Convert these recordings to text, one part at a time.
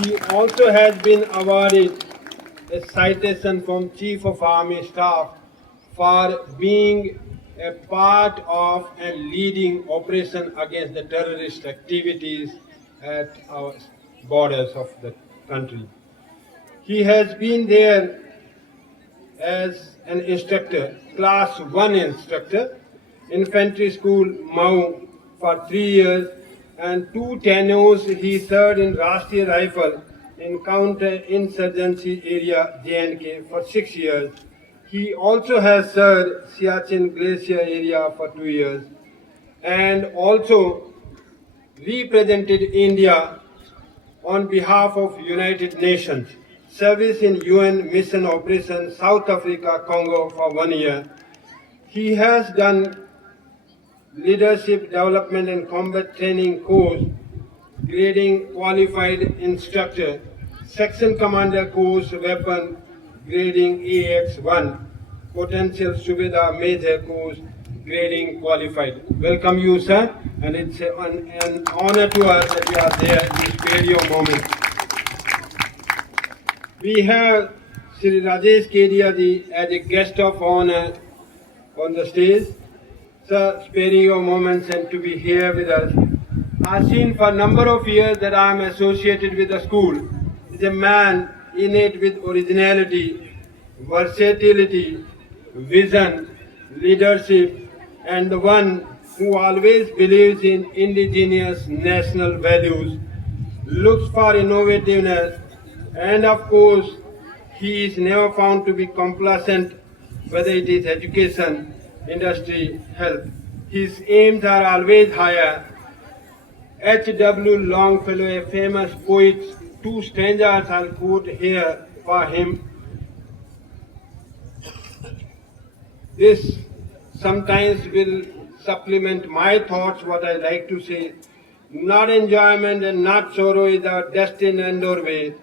He also has been awarded a citation from Chief of Army Staff for being a part of and leading operation against the terrorist activities at our borders of the country. He has been there as an instructor, class 1 instructor, infantry school Mau for 3 years, and two tenures he served in Rashtriya Rifle in counter-insurgency area JNK for 6 years. He also has served Siachen Glacier area for 2 years and also represented India on behalf of United Nations, service in UN Mission Operation South Africa, Congo for 1 year. He has done leadership development and combat training course, grading qualified instructor, section commander course weapon grading AX1, potential Subeda major course grading qualified. Welcome you, sir, and it's an honor to us that you are there in this video moment. We have Sri Rajesh Kedia ji as a guest of honor on the stage. Sir, sparing your moments and to be here with us. I've seen for a number of years that I'm associated with the school. He's a man innate with originality, versatility, vision, leadership, and the one who always believes in indigenous national values, looks for innovativeness, and of course, he is never found to be complacent, whether it is education, industry, health. His aims are always higher. H.W. Longfellow, a famous poet, two stanzas I'll quote here for him. This sometimes will supplement my thoughts, what I like to say. Not enjoyment and not sorrow is our destined end or way,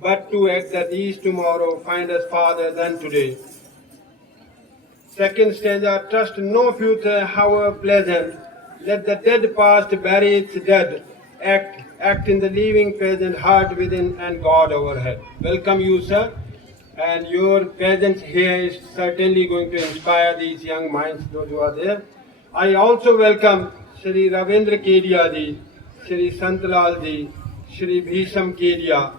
but to act that ease tomorrow find us farther than today. Second stanza, trust no future, however pleasant. Let the dead past bury its dead. Act in the living present, heart within and God overhead. Welcome you, sir. And your presence here is certainly going to inspire these young minds, those who are there. I also welcome Shri Ravindra Kedia ji, Shri Santlal ji, Shri Bhisham Kedia,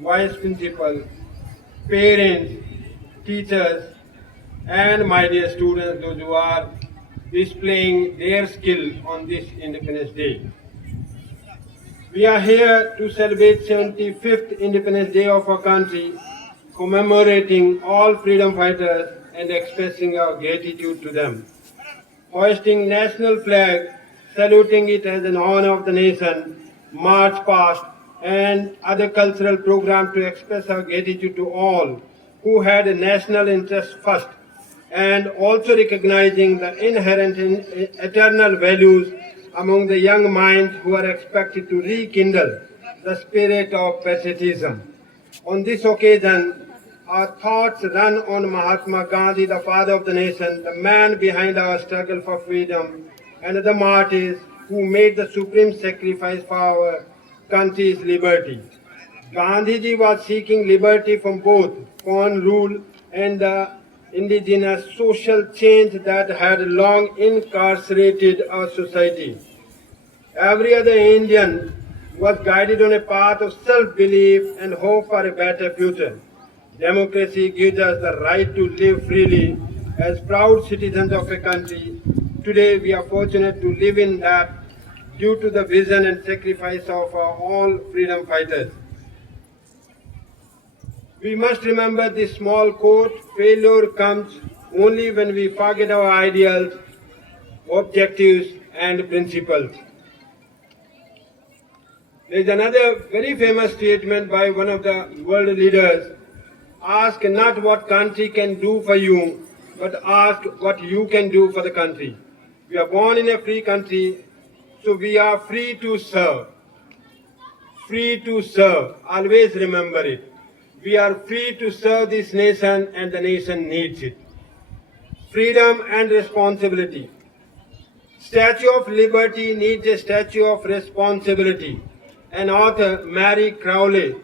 Vice Principal, parents, teachers, and my dear students, those who are displaying their skill on this Independence Day. We are here to celebrate 75th Independence Day of our country, commemorating all freedom fighters and expressing our gratitude to them. Hoisting national flag, saluting it as an honor of the nation, march past, and other cultural programs to express our gratitude to all who had a national interest first, and also recognizing the inherent eternal values among the young minds who are expected to rekindle the spirit of patriotism. On this occasion, our thoughts run on Mahatma Gandhi, the father of the nation, the man behind our struggle for freedom, and the martyrs who made the supreme sacrifice for our country's liberty. Gandhiji was seeking liberty from both foreign rule and the indigenous social change that had long incarcerated our society. Every other Indian was guided on a path of self-belief and hope for a better future. Democracy gives us the right to live freely as proud citizens of a country. Today we are fortunate to live in that due to the vision and sacrifice of our all freedom fighters. We must remember this small quote, failure comes only when we forget our ideals, objectives and principles. There is another very famous statement by one of the world leaders. Ask not what country can do for you, but ask what you can do for the country. We are born in a free country, so we are free to serve. Free to serve. Always remember it. We are free to serve this nation and the nation needs it. Freedom and responsibility. Statue of Liberty needs a statue of responsibility. and author Mary Crowley,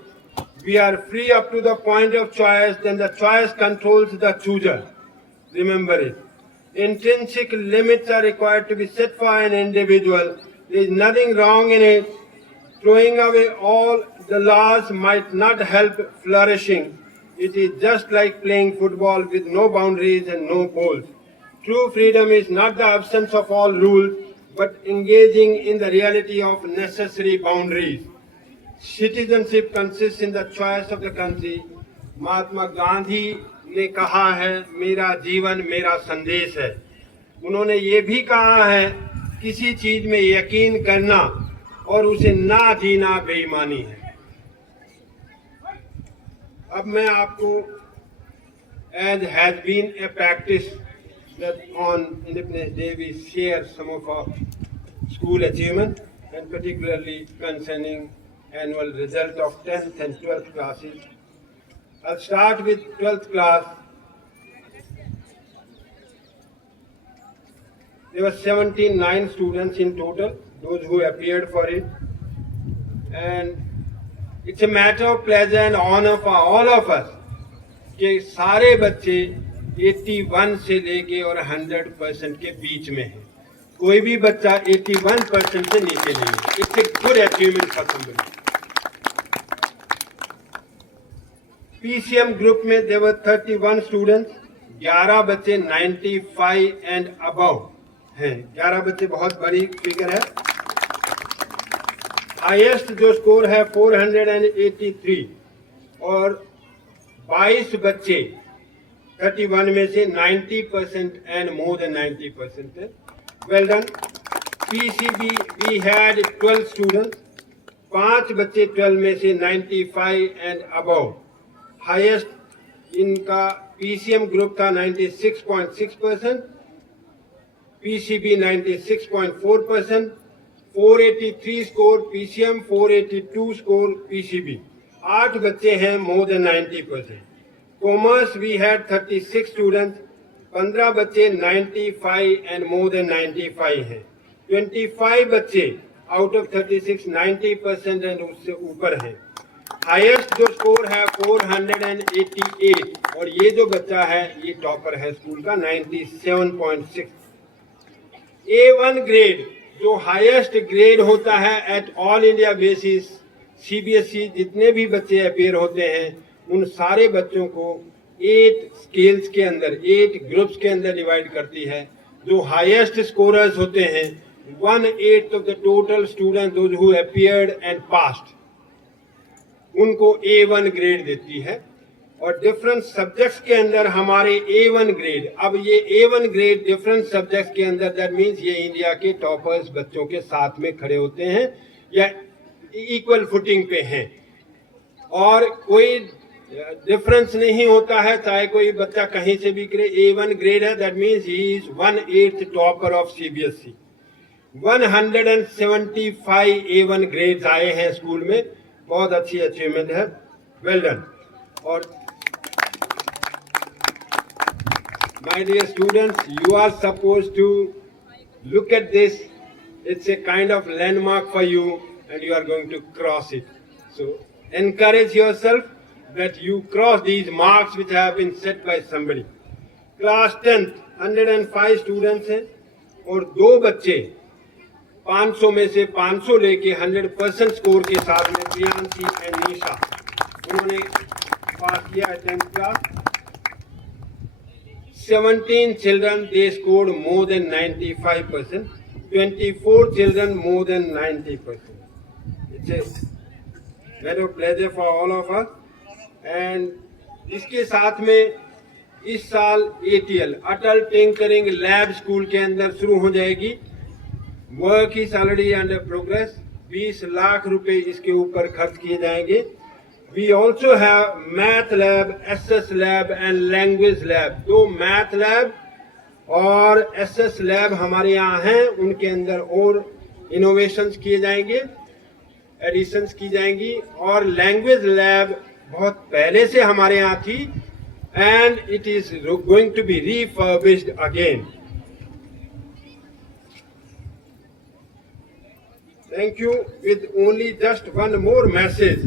we are free up to the point of choice, then the choice controls the chooser. Remember it. Intrinsic limits are required to be set for an individual. There is nothing wrong in it. Throwing away all the laws might not help flourishing. It is just like playing football with no boundaries and no goals. True freedom is not the absence of all rules, but engaging in the reality of necessary boundaries. Citizenship consists in the choice of the country. Mahatma Gandhi ने कहा है, मेरा जीवन मेरा संदेश है. उन्होंने ये भी कहा है, किसी चीज में यकीन करना और उसे ना जीना बेईमानी है. अब मैं आपको, as has been a practice that on Independence Day we share some of our school achievements, and particularly concerning annual result of 10th and 12th classes. I'll start with 12th class. There were 79 students in total, those who appeared for it. And it's a matter of pleasure and honor for all of us कि सारे बच्चे 81 से लेके और 100% के बीच में हैं. कोई भी बच्चा 81% से नीचे नहीं है. It's a good achievement for somebody. PCM group में there were 31 students, 11 बच्चे 95 and above हैं. 11 बच्चे बहुत बड़ी फिगर है. हाईएस्ट जो स्कोर है 483 और 22 बच्चे 31 में से 90% and more than 90% है. Well done. PCB we had 12 students, 5 बच्चे 12 में से 95 and above. हाईएस्ट इनका PCM ग्रुप था 96.6%, PCB 96.4%, 483 score PCM, 482 score PCB. 8 बच्चे हैं more than 90%. Commerce we had 36 students, 15 बच्चे 95 and more than 95 हैं. 25 बच्चे out of 36 90% and उससे ऊपर हैं. हाईएस्ट जो स्कोर है 488 और ये जो बच्चा है ये टॉपर है स्कूल का 97.6. A1 ग्रेड जो हाईएस्ट ग्रेड होता है at all India basis, CBSE जितने भी बच्चे अपेयर होते हैं उन सारे बच्चों को 8 स्केल्स के अंदर, 8 ग्रुप्स के अंदर डिवाइड करती है. जो हाईएस्ट स्कोरर्स होते हैं 1/8 of the total student those who appeared and passed, उनको A1 ग्रेड देती है. और डिफरेंट सब्जेक्ट्स के अंदर हमारे A1 ग्रेड, अब ये A1 ग्रेड डिफरेंट सब्जेक्ट्स के अंदर, दैट मीन्स ये इंडिया के टॉपर्स बच्चों के साथ में खड़े होते हैं या इक्वल फुटिंग पे हैं और कोई डिफरेंस नहीं होता है, चाहे कोई बच्चा कहीं से भी करे. A1 ग्रेड है, that means he is 1/8 topper of CBSE. 175 A1 grades आए हैं स्कूल में. बहुत अच्छी अचीवमेंट है. Well done. और my dear students, you are supposed to look at this. It's a kind of landmark for you and you are going to cross it. So encourage yourself that you cross these marks which have been set by somebody. Class 10th 105 students हैं और 2 बच्चे 500 में से 500 लेके 100% score के साथ में Priyanshi and निशा, उन्होंने पास किया 10th class. 17 children they scored more than 95%, 24 children more than 90%. It's a matter of pleasure for all of us. And इसके साथ में इस साल ATL अटल टिंकरिंग लैब स्कूल के अंदर शुरू हो जाएगी. Work is already under progress. 20 lakh रुपए इसके ऊपर खर्च किए जाएंगे. We also have math lab, SS lab and language lab. 2 math lab और SS lab हमारे यहाँ हैं. उनके अंदर और इनोवेशंस किए जाएंगे, एडिशंस की जाएंगी. और लैंग्वेज लैब बहुत पहले से हमारे यहाँ थी and it is going to be refurbished again. Thank you. With only just one more message.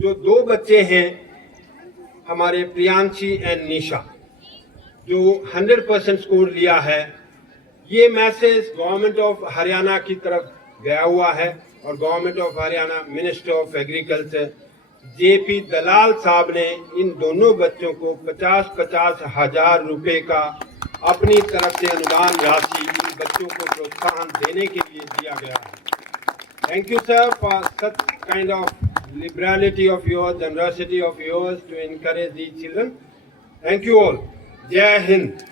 जो दो बच्चे हैं हमारे प्रियांशी एंड निशा जो 100% स्कोर लिया है, ये मैसेज गवर्नमेंट ऑफ हरियाणा की तरफ गया हुआ है और government of Haryana minister of agriculture JP Dalal साहब ने इन दोनों बच्चों को 50-50 हजार रुपए का अपनी तरफ से अनुदान राशि इन बच्चों को प्रोत्साहन देने के लिए दिया गया है. Thank you, sir, for such kind of liberality of yours, generosity of yours to encourage these children. Thank you all. Jai Hind.